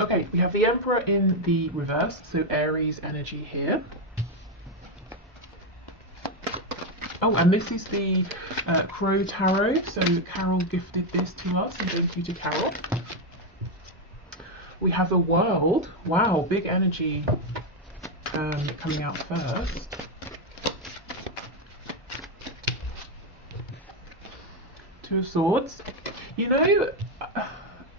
Okay, we have the Emperor in the reverse, so Aries energy here. Oh, and this is the Crow Tarot, so Carol gifted this to us, and thank you to Carol. We have the World. Wow, big energy coming out first. Two of Swords. You know,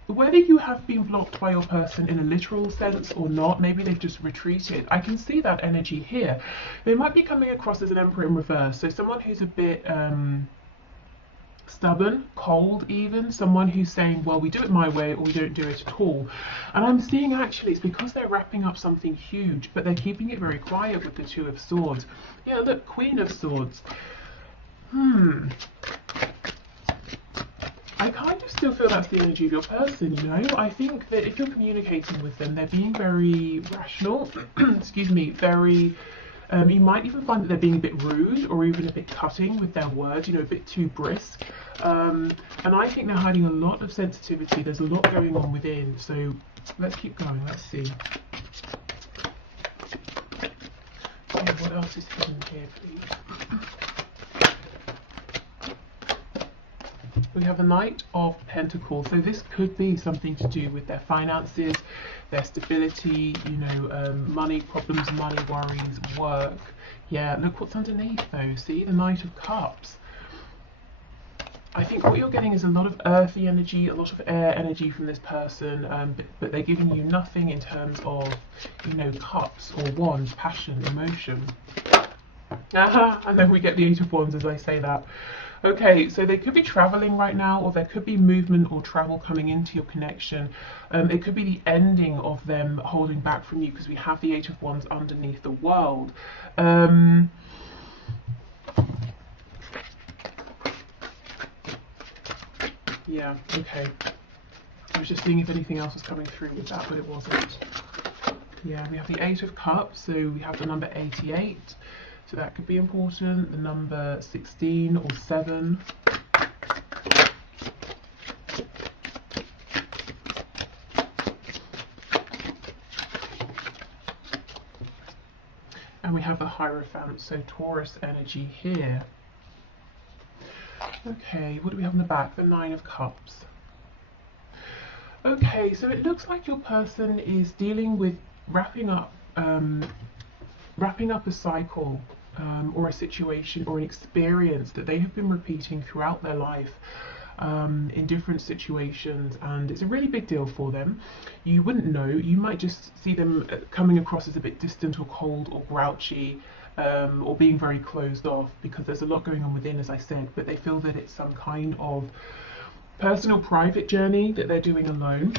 whether you have been blocked by your person in a literal sense or not, maybe they've just retreated. I can see that energy here. They might be coming across as an Emperor in reverse, so someone who's a bit stubborn, cold even, someone who's saying, well, we do it my way or we don't do it at all. And I'm seeing actually it's because they're wrapping up something huge, but they're keeping it very quiet with the Two of Swords. Yeah, look, Queen of Swords. I kind of still feel that's the energy of your person, you know? I think that if you're communicating with them, they're being very rational, excuse me, very, you might even find that they're being a bit rude or even a bit cutting with their words, you know, a bit too brisk. And I think they're hiding a lot of sensitivity. There's a lot going on within. So let's keep going. Let's see. Okay, what else is hidden here, please? We have the Knight of Pentacles. So this could be something to do with their finances, their stability, you know, money problems, money worries, work. Yeah, look what's underneath though. See, the Knight of Cups. I think what you're getting is a lot of earthy energy, a lot of air energy from this person, but they're giving you nothing in terms of, you know, cups or wands, passion, emotion. And then we get the Eight of Wands as I say that. Okay, so they could be traveling right now, or there could be movement or travel coming into your connection. It could be the ending of them holding back from you because we have the Eight of Wands underneath the World. Yeah, okay. I was just seeing if anything else was coming through with that, but it wasn't. Yeah, we have the Eight of Cups, so we have the number 88. So that could be important. The number 16 or 7. And we have the Hierophant, so Taurus energy here. Okay, what do we have in the back? The Nine of Cups. Okay, so it looks like your person is dealing with wrapping up a cycle or a situation or an experience that they have been repeating throughout their life in different situations, and it's a really big deal for them. You wouldn't know, you might just see them coming across as a bit distant or cold or grouchy, or being very closed off because there's a lot going on within, as I said, but they feel that it's some kind of personal private journey that they're doing alone.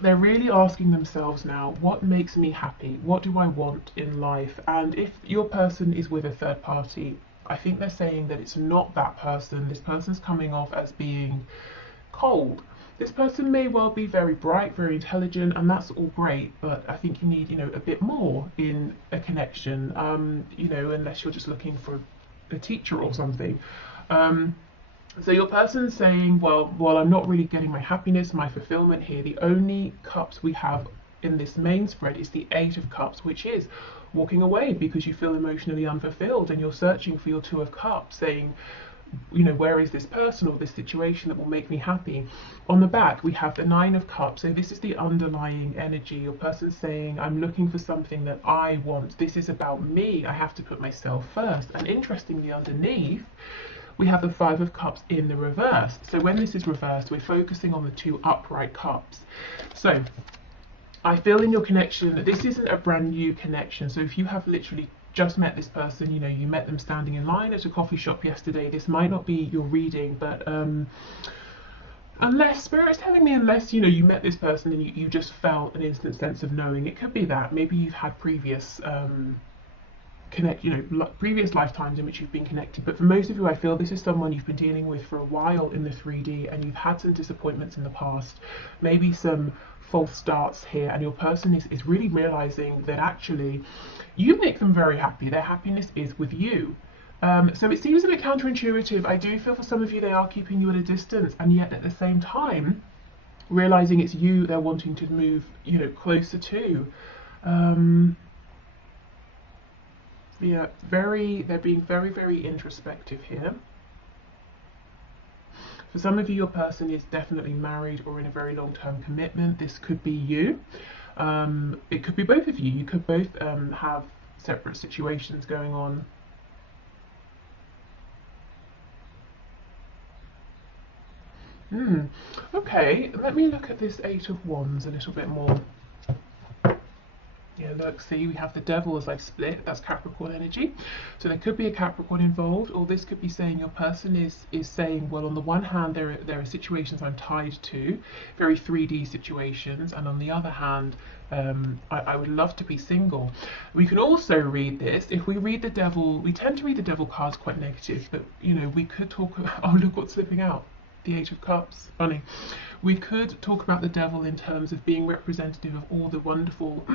They're really asking themselves now, what makes me happy? What do I want in life? And if your person is with a third party, I think they're saying that it's not that person. This person's coming off as being cold. This person may well be very bright, very intelligent, and that's all great, but I think you need, you know, a bit more in a connection, you know, unless you're just looking for a teacher or something. So your person's saying, well, I'm not really getting my happiness, my fulfillment here. The only cups we have in this main spread is the Eight of Cups, which is walking away because you feel emotionally unfulfilled and you're searching for your Two of Cups, saying, you know, where is this person or this situation that will make me happy? On the back, we have the Nine of Cups. So this is the underlying energy. Your person's saying, I'm looking for something that I want. This is about me. I have to put myself first. And interestingly, underneath, we have the Five of Cups in the reverse. So when this is reversed, we're focusing on the two upright cups. So I feel in your connection, this isn't a brand new connection. So if you have literally just met this person, you know, you met them standing in line at a coffee shop yesterday, this might not be your reading, but unless, Spirit's telling me, unless, you know, you met this person and you just felt an instant sense of knowing, it could be that. Maybe you've had previous previous lifetimes in which you've been connected, but for most of you I feel this is someone you've been dealing with for a while in the 3D, and you've had some disappointments in the past, maybe some false starts here, and your person is really realizing that actually you make them very happy. Their happiness is with you. So it seems a bit counterintuitive. I do feel for some of you they are keeping you at a distance, and yet at the same time realizing it's you they're wanting to move, you know, closer to. Yeah, they're being very, very introspective here. For some of you, your person is definitely married or in a very long-term commitment. This could be you. It could be both of you. You could both have separate situations going on. Okay, let me look at this Eight of Wands a little bit more. Yeah, look, see, we have the Devil as like split. That's Capricorn energy. So there could be a Capricorn involved, or this could be saying your person is saying, well, on the one hand, there are situations I'm tied to, very 3D situations, and on the other hand, I would love to be single. We can also read this. If we read the Devil, we tend to read the Devil cards quite negative, but you know, we could talk about, oh, look what's slipping out. The Eight of Cups, funny. We could talk about the Devil in terms of being representative of all the wonderful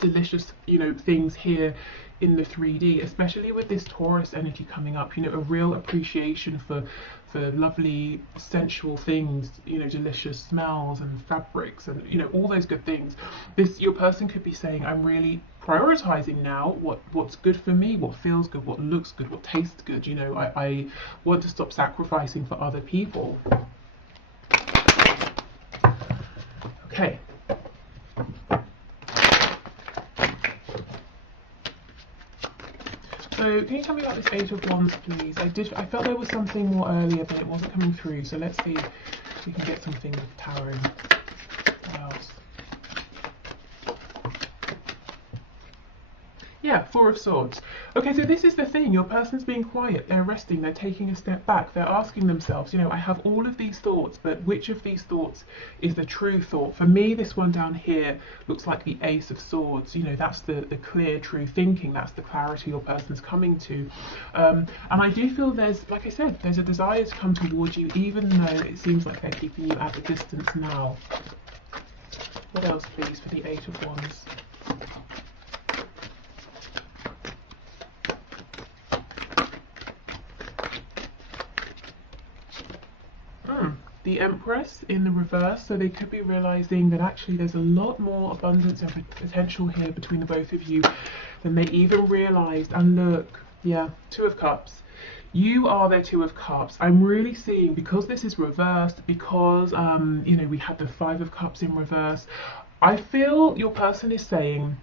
delicious, you know, things here in the 3D, especially with this Taurus energy coming up, you know, a real appreciation for lovely sensual things, you know, delicious smells and fabrics and, you know, all those good things. This, your person could be saying, I'm really prioritizing now what's good for me, what feels good, what looks good, what tastes good, you know, I want to stop sacrificing for other people. Okay. So can you tell me about this Eight of Wands, please? I felt there was something more earlier, but it wasn't coming through. So let's see if we can get something with tarot. What else? Yeah, Four of Swords. Okay, so this is the thing. Your person's being quiet. They're resting. They're taking a step back. They're asking themselves, you know, I have all of these thoughts, but which of these thoughts is the true thought? For me, this one down here looks like the Ace of Swords. You know, that's the clear, true thinking. That's the clarity your person's coming to. And I do feel there's, like I said, there's a desire to come towards you, even though it seems like they're keeping you at a distance now. What else, please, for the Eight of Wands? The Empress in the reverse, so they could be realizing that actually there's a lot more abundance and potential here between the both of you than they even realized. And look, yeah, Two of Cups. You are their Two of Cups. I'm really seeing, because this is reversed, because you know, we had the Five of Cups in reverse, I feel your person is saying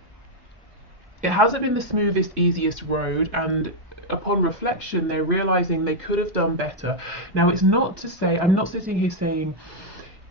it hasn't been the smoothest, easiest road, and upon reflection, they're realizing they could have done better. Now, it's not to say, I'm not sitting here saying,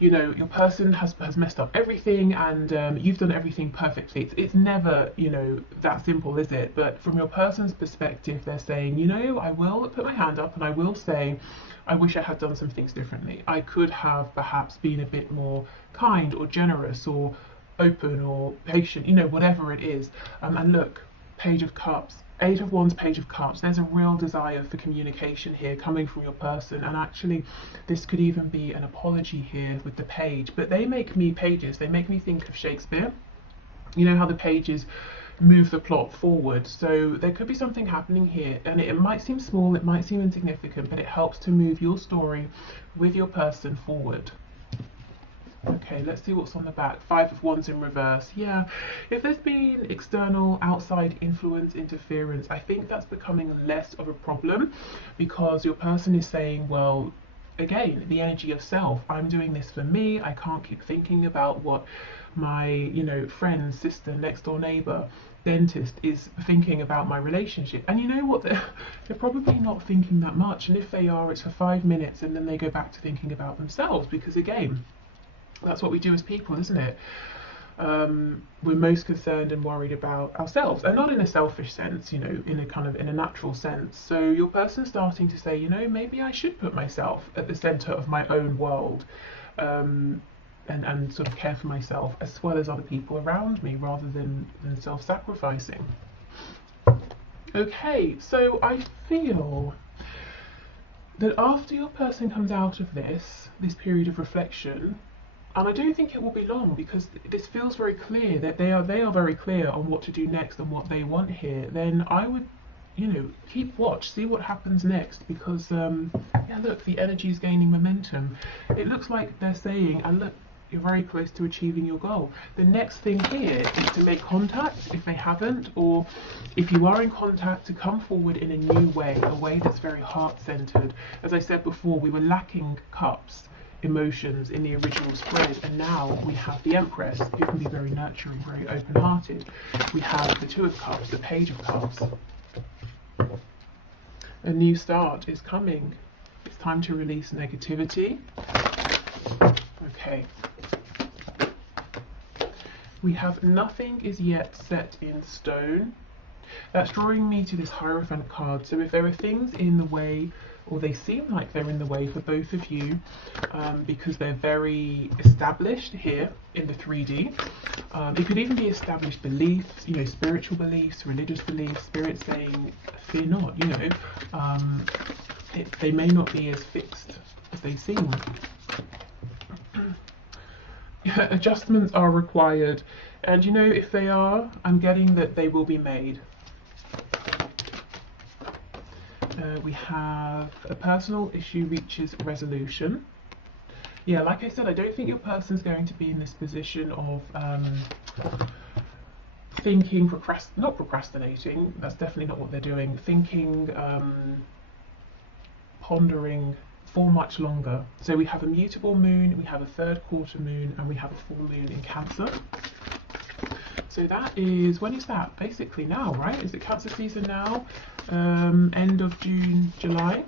you know, your person has messed up everything and you've done everything perfectly. It's never, you know, that simple, is it? But from your person's perspective, they're saying, you know, I will put my hand up and I will say, I wish I had done some things differently. I could have perhaps been a bit more kind or generous or open or patient, you know, whatever it is. And look, Page of Cups. Eight of Wands, Page of Cups. There's a real desire for communication here coming from your person, and actually this could even be an apology here with the page. But they make me, pages, they make me think of Shakespeare. You know how the pages move the plot forward, so there could be something happening here, and it might seem small, it might seem insignificant, but it helps to move your story with your person forward. Okay, let's see what's on the back. Five of Wands in reverse. Yeah, if there's been external, outside influence, interference, I think that's becoming less of a problem, because your person is saying, well, again, the energy of self. I'm doing this for me. I can't keep thinking about what my, you know, friend, sister, next door neighbor, dentist is thinking about my relationship. And you know what? They're probably not thinking that much. And if they are, it's for 5 minutes, and then they go back to thinking about themselves, because again, that's what we do as people, isn't it? We're most concerned and worried about ourselves, and not in a selfish sense, you know, in a kind of in a natural sense. So your person's starting to say, you know, maybe I should put myself at the center of my own world, and sort of care for myself as well as other people around me, rather than self-sacrificing. Okay, so I feel that after your person comes out of this period of reflection, and I don't think it will be long, because this feels very clear that they are very clear on what to do next and what they want here, then I would keep watch, see what happens next, because yeah, look, the energy is gaining momentum. It looks like they're saying, and look, you're very close to achieving your goal. The next thing here is to make contact if they haven't, or if you are in contact, to come forward in a new way, a way that's very heart-centered. As I said before, we were lacking cups, emotions in the original spread, and now we have the Empress, who can be very nurturing, very open-hearted. We have the Two of Cups, the Page of Cups. A new start is coming. It's time to release negativity. Okay. We have nothing is yet set in stone. That's drawing me to this Hierophant card. So if there are things in the way, or they seem like they're in the way for both of you, because they're very established here in the 3D. It could even be established beliefs, spiritual beliefs, religious beliefs, spirit saying, fear not, they may not be as fixed as they seem. Adjustments are required, and if they are, I'm getting that they will be made. We have a personal issue reaches resolution. Yeah, like I said, I don't think your person's going to be in this position of thinking, not procrastinating, that's definitely not what they're doing, thinking, pondering for much longer. So we have a mutable moon, we have a third quarter moon, and we have a full moon in Cancer. So that is, when is that? Basically now, right? Is it Cancer season now? End of June, July.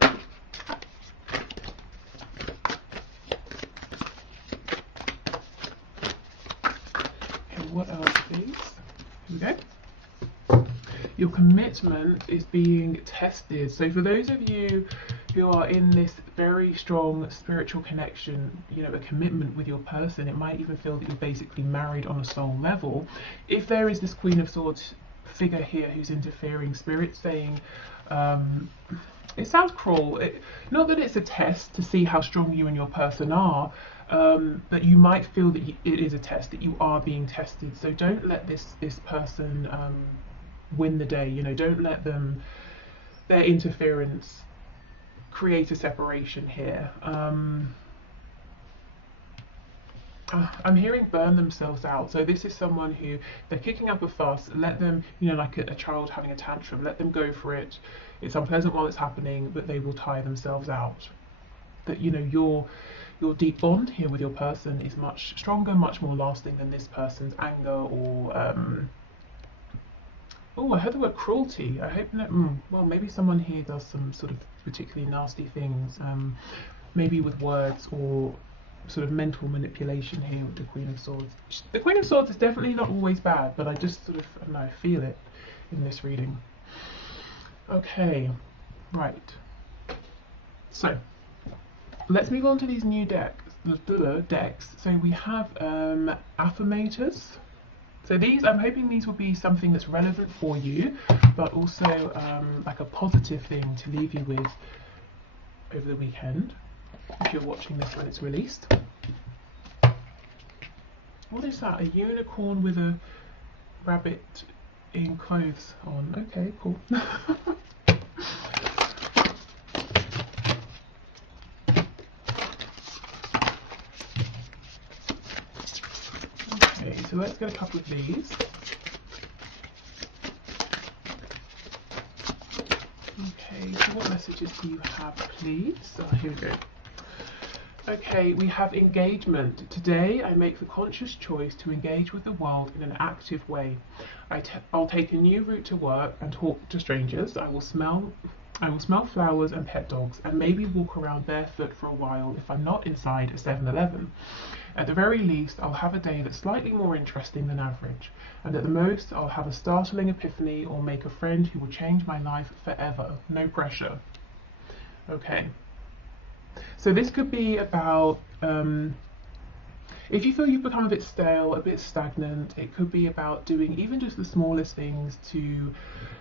Okay, what else, please? Here we go. Your commitment is being tested. So for those of you who are in this very strong spiritual connection, a commitment with your person, it might even feel that you're basically married on a soul level. If there is this Queen of Swords figure here who's interfering, spirit saying, it sounds cruel, not that it's a test to see how strong you and your person are, but you might feel that it is a test, that you are being tested. So don't let this person win the day. Don't let their interference create a separation here. I'm hearing burn themselves out. So this is someone who, they're kicking up a fuss, let them, like a child having a tantrum, let them go for it. It's unpleasant while it's happening, but they will tire themselves out. That, your deep bond here with your person is much stronger, much more lasting than this person's anger or, oh, I heard the word cruelty. I hope that, well, maybe someone here does some sort of particularly nasty things, maybe with words or sort of mental manipulation here with the Queen of Swords. The Queen of Swords is definitely not always bad, but I just sort of, I don't know, feel it in this reading. Okay, right. So, let's move on to these new decks. So we have affirmators. So these, I'm hoping these will be something that's relevant for you, but also like a positive thing to leave you with over the weekend, if you're watching this when it's released. What is that? A unicorn with a rabbit in clothes on. Okay, cool. Okay, so let's get a couple of these. Okay, so what messages do you have, please? Here we go. Okay, we have engagement. Today I make the conscious choice to engage with the world in an active way. I'll take a new route to work and talk to strangers. I will smell flowers and pet dogs, and maybe walk around barefoot for a while if I'm not inside a 7-Eleven. At the very least, I'll have a day that's slightly more interesting than average, and at the most, I'll have a startling epiphany or make a friend who will change my life forever. No pressure. Okay. So this could be about, If you feel you've become a bit stale, a bit stagnant, it could be about doing even just the smallest things to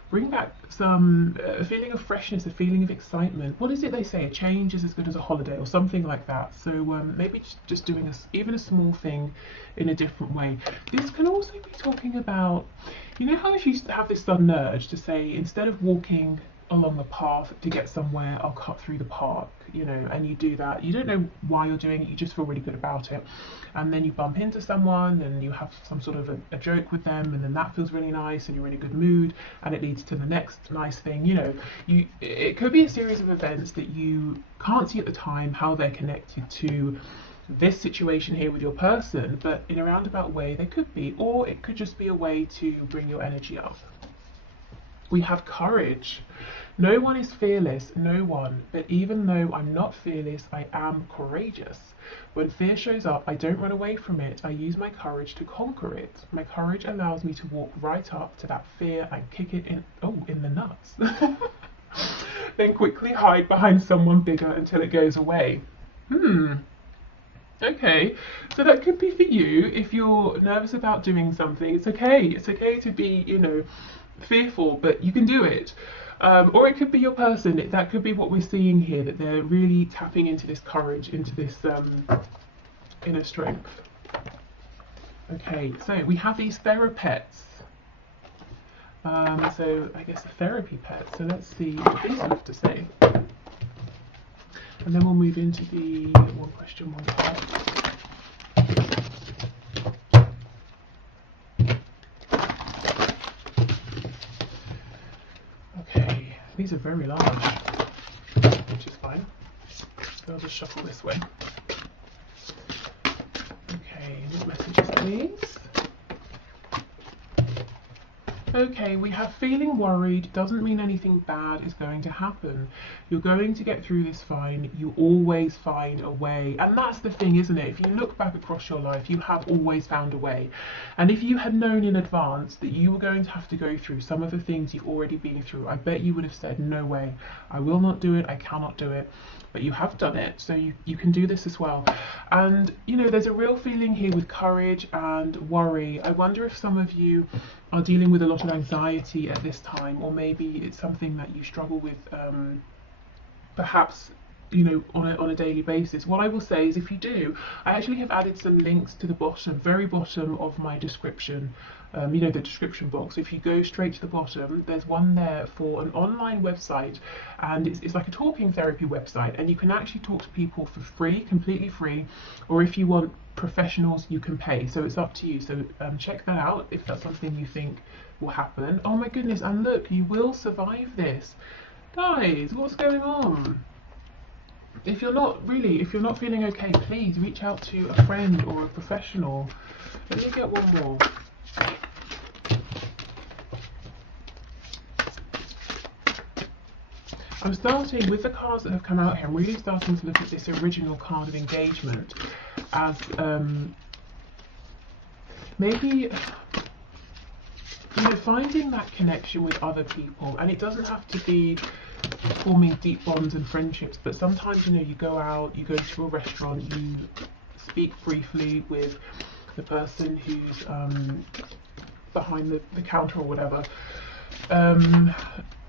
bring back some a feeling of freshness, a feeling of excitement. What is it they say? A change is as good as a holiday, or something like that. So maybe just doing even a small thing in a different way. This can also be talking about, you know how if you have this sudden urge to say, instead of walking along the path to get somewhere, I'll cut through the park, you know, and you do that. You don't know why you're doing it, you just feel really good about it. And then you bump into someone and you have some sort of a joke with them, and then that feels really nice and you're in a good mood, and it leads to the next nice thing. You know, it could be a series of events that you can't see at the time how they're connected to this situation here with your person, but in a roundabout way they could be, or it could just be a way to bring your energy up. We have courage. No one is fearless, no one, but even though I'm not fearless, I am courageous. When fear shows up, I don't run away from it, I use my courage to conquer it. My courage allows me to walk right up to that fear and kick it in the nuts. Then quickly hide behind someone bigger until it goes away. Okay, so that could be for you if you're nervous about doing something. It's okay to be, you know, fearful, but you can do it. Or it could be your person. That could be what we're seeing here, that they're really tapping into this courage, into this inner strength. Okay, so we have these therapets. So I guess a therapy pet. So let's see what these have to say. And then we'll move into the one question, one card. Okay, these are very large, which is fine. So I'll just shuffle this way. Okay, what messages, please? Okay, we have feeling worried doesn't mean anything bad is going to happen. You're going to get through this fine. You always find a way. And that's the thing, isn't it? If you look back across your life, you have always found a way. And if you had known in advance that you were going to have to go through some of the things you've already been through, I bet you would have said, no way, I will not do it, I cannot do it. But you have done it, so you can do this as well. And, you know, there's a real feeling here with courage and worry. I wonder if some of you are dealing with a lot of anxiety at this time, or maybe it's something that you struggle with, perhaps, you know, on a daily basis. What I will say is, if you do, I actually have added some links to the bottom, very bottom of my description. You know, the description box. If you go straight to the bottom, there's one there for an online website, and it's like a talking therapy website, and you can actually talk to people for free, completely free, or if you want professionals, you can pay. So it's up to you. So check that out if that's something you think will happen. Oh my goodness, and look, you will survive this. Guys, what's going on? If you're not feeling okay, please reach out to a friend or a professional. Let me get one more. I'm starting with the cards that have come out here. I'm really starting to look at this original card of engagement as maybe, you know, finding that connection with other people. And it doesn't have to be forming deep bonds and friendships, but sometimes, you know, you go out, you go to a restaurant, you speak briefly with the person who's behind the counter or whatever.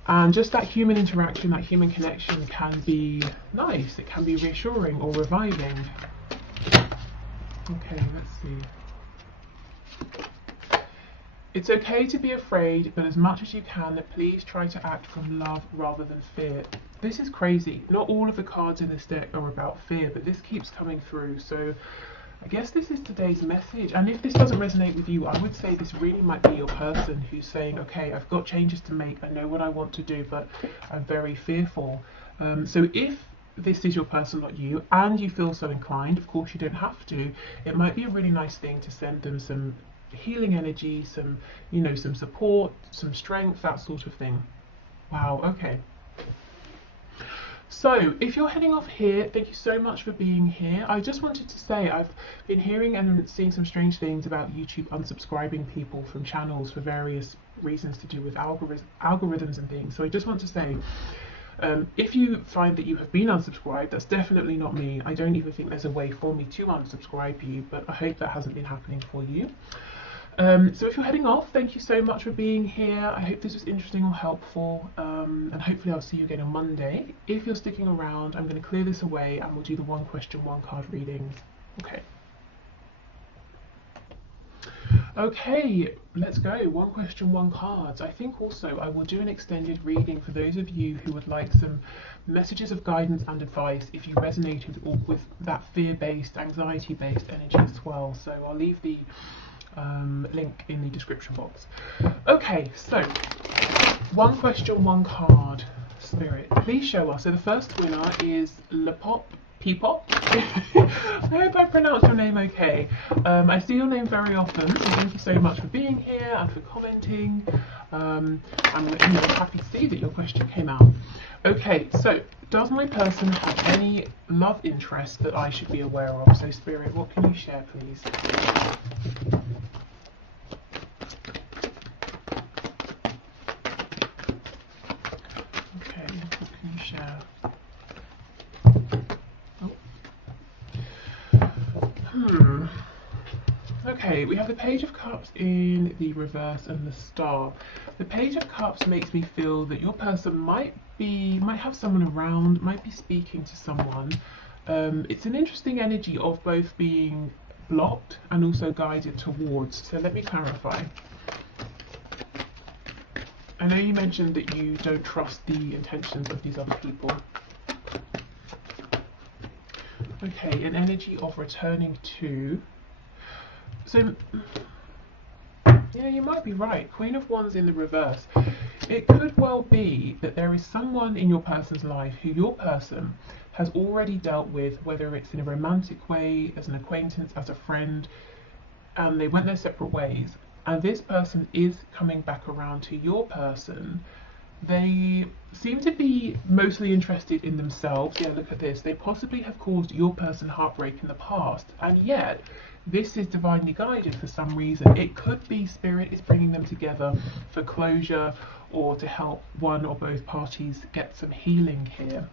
And just that human interaction, that human connection can be nice. It can be reassuring or reviving. Okay, let's see. It's okay to be afraid, but as much as you can, please try to act from love rather than fear. This is crazy. Not all of the cards in this deck are about fear, but this keeps coming through. So I guess this is today's message. And if this doesn't resonate with you, I would say this really might be your person who's saying, okay, I've got changes to make, I know what I want to do, but I'm very fearful. So if this is your person, not you, and you feel so inclined, of course you don't have to, it might be a really nice thing to send them some healing energy, some, you know, some support, some strength, that sort of thing. Wow, okay. So if you're heading off here, thank you so much for being here. I just wanted to say I've been hearing and seeing some strange things about YouTube unsubscribing people from channels for various reasons to do with algorithms and things. So I just want to say, If you find that you have been unsubscribed, that's definitely not me. I don't even think there's a way for me to unsubscribe you, but I hope that hasn't been happening for you. So if you're heading off, thank you so much for being here. I hope this was interesting or helpful, and hopefully I'll see you again on Monday. If you're sticking around, I'm going to clear this away and we'll do the one question, one card readings. Okay, let's go. One question, one cards. I think also I will do an extended reading for those of you who would like some messages of guidance and advice if you resonated with that fear-based, anxiety-based energy as well. So I'll leave the link in the description box. Okay, so one question, one card. Spirit, please show us. So the first winner is Lepop. Peepop. I hope I pronounced your name okay. I see your name very often, so thank you so much for being here and for commenting. I'm happy to see that your question came out. Okay, so does my person have any love interest that I should be aware of? So Spirit, what can you share, please? Okay, what can you share? Okay, we have the Page of Cups in the reverse and the Star. The Page of Cups makes me feel that your person might have someone around, might be speaking to someone. It's an interesting energy of both being blocked and also guided towards. So let me clarify. I know you mentioned that you don't trust the intentions of these other people. Okay, an energy of returning to. So, yeah, you might be right. Queen of Wands in the reverse. It could well be that there is someone in your person's life who your person has already dealt with, whether it's in a romantic way, as an acquaintance, as a friend, and they went their separate ways. And this person is coming back around to your person. They seem to be mostly interested in themselves. Yeah, look at this. They possibly have caused your person heartbreak in the past, and yet this is divinely guided for some reason. It could be Spirit is bringing them together for closure or to help one or both parties get some healing here.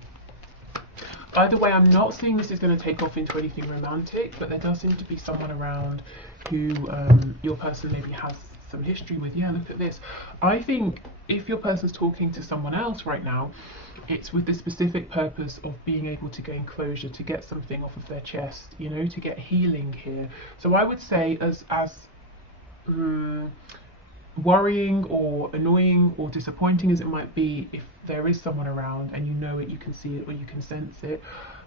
Either way, I'm not seeing this is going to take off into anything romantic, but there does seem to be someone around who your person maybe has some history with. Yeah, look at this. I think if your person's talking to someone else right now, it's with the specific purpose of being able to gain closure, to get something off of their chest, you know, to get healing here. So I would say as worrying or annoying or disappointing as it might be, if there is someone around and you know it, you can see it or you can sense it,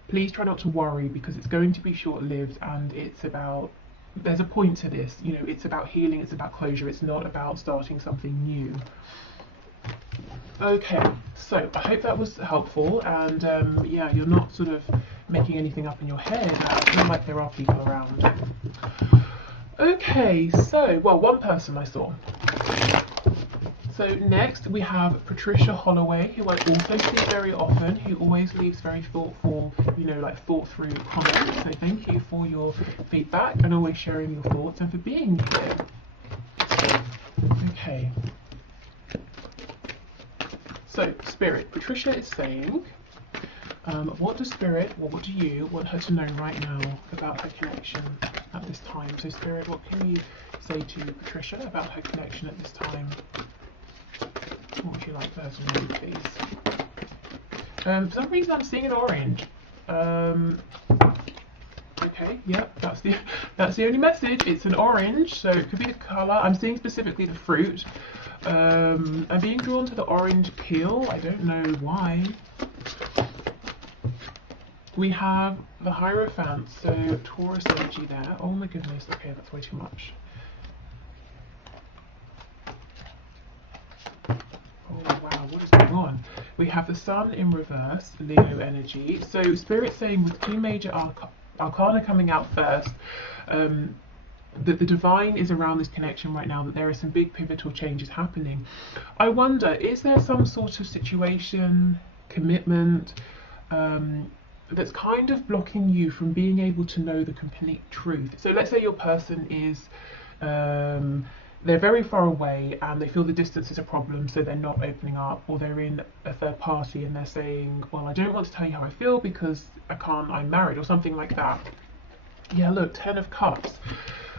please try not to worry, because it's going to be short-lived, and it's about, there's a point to this, you know, it's about healing, it's about closure, it's not about starting something new. Okay, so I hope that was helpful, and yeah, you're not sort of making anything up in your head. I feel like there are people around. Okay, so, well, one person I saw. So next we have Patricia Holloway, who I also see very often, who always leaves very thoughtful, you know, like thought through comments. So thank you for your feedback and always sharing your thoughts and for being here. Okay. So Spirit, Patricia is saying, what does Spirit, or what do you want her to know right now about her connection at this time? So Spirit, what can you say to Patricia about her connection at this time? What would you like her to know, please? For some reason I'm seeing an orange. Okay, yeah, that's the only message. It's an orange, so it could be the colour. I'm seeing specifically the fruit. I'm being drawn to the orange peel. I don't know why. We have the Hierophant, so Taurus energy there. Oh my goodness, okay, that's way too much. Oh wow, what is going on? We have the Sun in reverse, Leo energy. So Spirit saying with two major arcana coming out first, that the divine is around this connection right now, that there are some big pivotal changes happening. I wonder, is there some sort of situation, commitment, that's kind of blocking you from being able to know the complete truth? So let's say your person is they're very far away and they feel the distance is a problem, so they're not opening up, or they're in a third party and they're saying, well, I don't want to tell you how I feel because I'm married, or something like that. Yeah, look, 10 of Cups.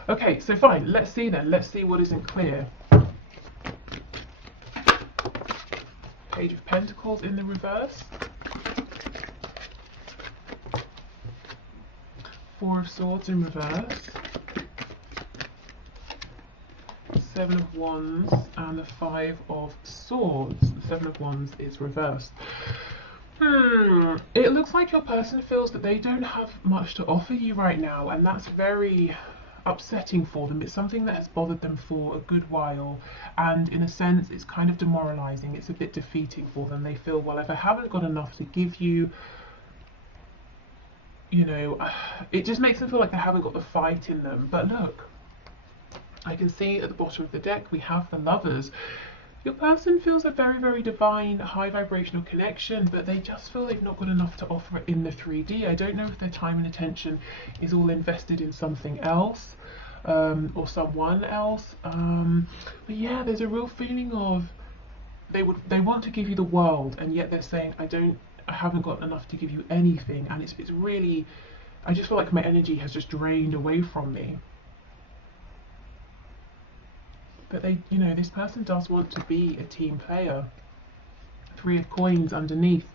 Okay, so fine, let's see then. Let's see what isn't clear. Page of Pentacles in the reverse. 4 of Swords in reverse. 7 of Wands and the 5 of Swords. The 7 of Wands is reversed. It looks like your person feels that they don't have much to offer you right now, and that's very upsetting for them. It's something that has bothered them for a good while, and in a sense it's kind of demoralizing. It's a bit defeating for them. They feel, well, if I haven't got enough to give you, you know, it just makes them feel like they haven't got the fight in them. But look, I can see at the bottom of the deck we have the Lovers. Your person feels a very, very divine, high vibrational connection, but they just feel they've not got enough to offer in the 3D. I don't know if their time and attention is all invested in something else, or someone else. But yeah, there's a real feeling of they want to give you the world, and yet they're saying, I haven't got enough to give you anything, and it's really, I just feel like my energy has just drained away from me. But they, you know, this person does want to be a team player. 3 of Coins underneath,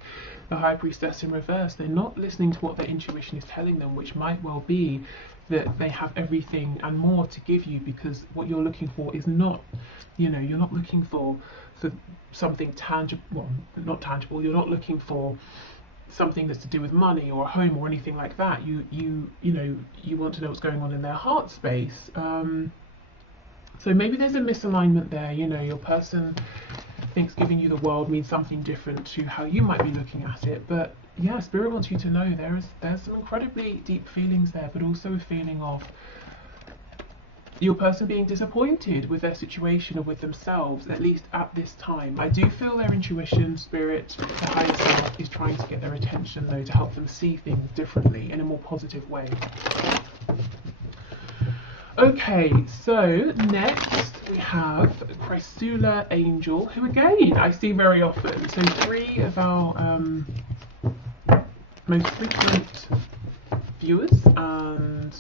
the High Priestess in reverse. They're not listening to what their intuition is telling them, which might well be that they have everything and more to give you, because what you're looking for is not, you know, you're not looking for something tangible, well, not tangible, you're not looking for something that's to do with money or a home or anything like that. You know, you want to know what's going on in their heart space. So maybe there's a misalignment there. You know, your person thinks giving you the world means something different to how you might be looking at it. But yeah, Spirit wants you to know there's some incredibly deep feelings there, but also a feeling of your person being disappointed with their situation or with themselves, at least at this time. I do feel their intuition, Spirit, the higher self, is trying to get their attention though, to help them see things differently in a more positive way. Okay, so next we have Chrysula Angel, who again I see very often. So 3 of our most frequent viewers and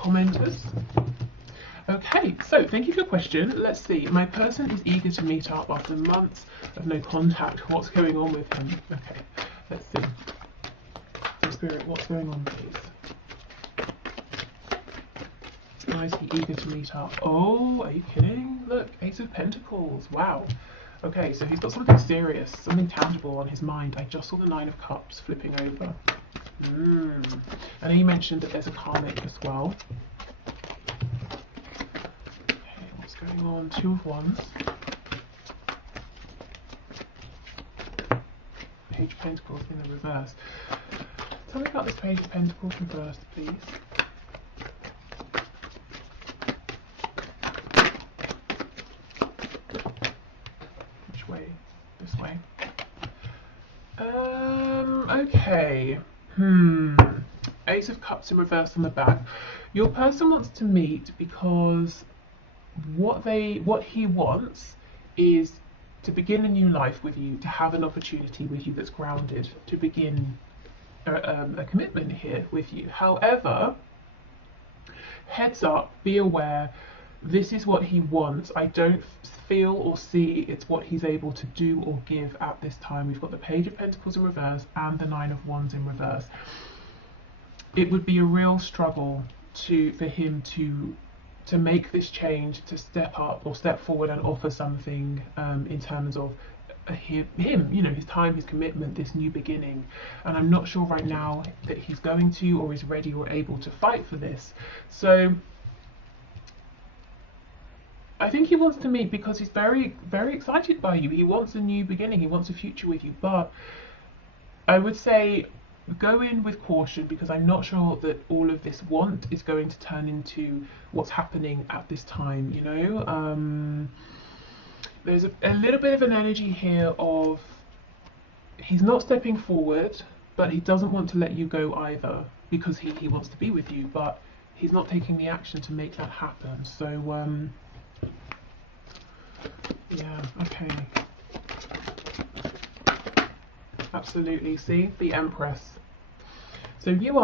commenters. Okay, so thank you for your question. Let's see. My person is eager to meet up after months of no contact. What's going on with him? Okay, let's see. So Spirit, what's going on, please? Why is he eager to meet up? Oh, are you kidding? Look, Ace of Pentacles. Wow. Okay, so he's got something serious, something tangible on his mind. I just saw the 9 of Cups flipping over. And he mentioned that there's a karmic as well. Okay, what's going on? 2 of Wands. Page of Pentacles in the reverse. Tell me about this Page of Pentacles reversed, please. This way. Okay. Ace of Cups in reverse on the back. Your person wants to meet because what he wants is to begin a new life with you, to have an opportunity with you that's grounded, to begin a commitment here with you. However, heads up, be aware, this is what he wants. I don't feel or see it's what he's able to do or give at this time. We've got the Page of Pentacles in reverse and the 9 of Wands in reverse. It would be a real struggle for him to make this change, to step up or step forward and offer something in terms of him, you know, his time, his commitment, this new beginning. And I'm not sure right now that he's going to or is ready or able to fight for this. So I think he wants to meet because he's very, very excited by you. He wants a new beginning. He wants a future with you. But I would say go in with caution, because I'm not sure that all of this want is going to turn into what's happening at this time, you know. There's a little bit of an energy here of he's not stepping forward, but he doesn't want to let you go either, because he wants to be with you. But he's not taking the action to make that happen. So yeah, okay. Absolutely. See, the Empress. So you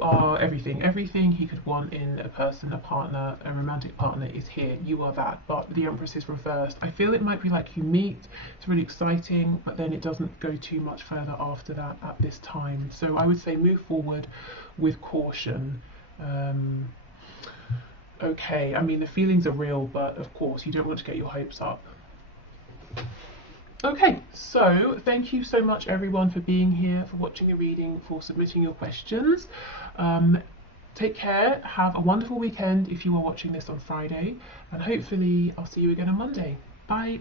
are everything he could want in a person, a partner, a romantic partner is here. You are that, but the Empress is reversed. I feel it might be like you meet, it's really exciting, but then it doesn't go too much further after that at this time. So I would say move forward with caution. Okay, I mean the feelings are real, but of course you don't want to get your hopes up. Okay, so thank you so much everyone for being here, for watching the reading, for submitting your questions. Take care, have a wonderful weekend if you are watching this on Friday, and hopefully I'll see you again on Monday. Bye!